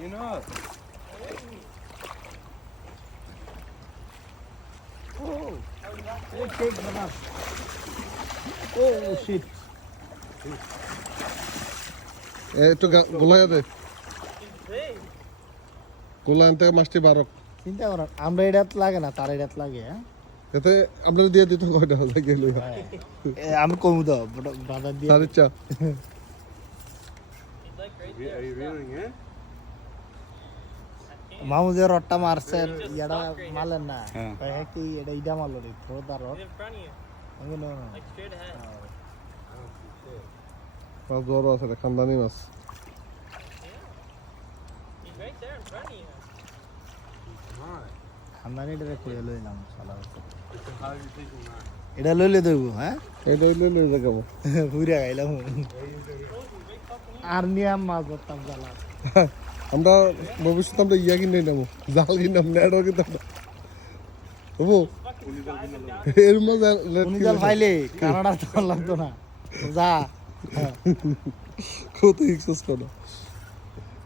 you know. Oh, take banana. Oh shit. একটু গোলায় দে গোলা আনতে মাছটি বারক চিন্তা করো আমরা এটাত লাগে না তার এটাত লাগে হ্যাঁ এতে আমরা দিয়ে দিত কয়টা হয়ে গেল আমি কমু দাও ব্রাদার দিয়ে সাড়ে চা Are you reeling in? মামু যে রডটা মারছে ইয়াটা মারলেন না হ্যাঁ। কয় কি এটা ইডা মারলো রে throw the rod In front of you, আমি no no like straight ahead. মাছ বড় আছে রে, খানদানি মাছ He's right there in front of you. খানদানি এটা কইয়া লইলাম শালা So how do you think we're not? এটা লইলে দেব হ্যাঁ এইটা হইলে লই যাবো পুরা খাইলাম আর নিয়াম মাছ ধরতাম জ্বালা আমরা ভবিষ্যতে আমরা ইয়া কিনে নেবো জাল কিনে নেড়ো কিন্তু হবো এর মধ্যে উনি জাল ফাইলে কানাডা তো লাগতো না যা কত এক্সেস করো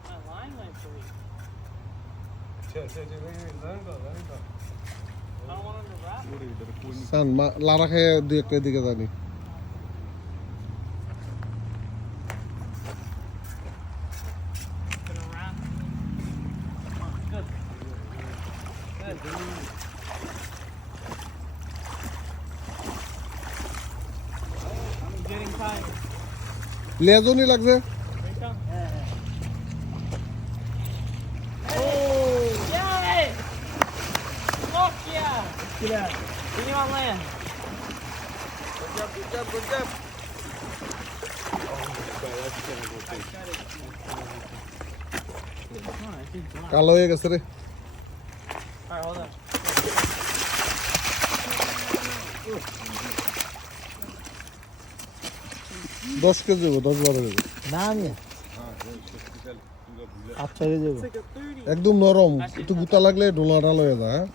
My line went free. Let him go. I don't want him to wrap. সান লারা খেয়ে দুই একটা দিকে জানি Gonna wrap. Good. Good. I'm getting tired. লেজনই লাগছে Here it comes. Oh! Yay! Fuck yeah! Get him on land. Good job. কালো হয়ে গেছে রে Alright, hold on. 10 কেজি দেবো 10-12 কেজি না আমি আচ্ছা রে দেব It's like a 30. একদম নরম একটু গুতা লাগলে ডোলা ডাল হয়ে যায় হ্যাঁ?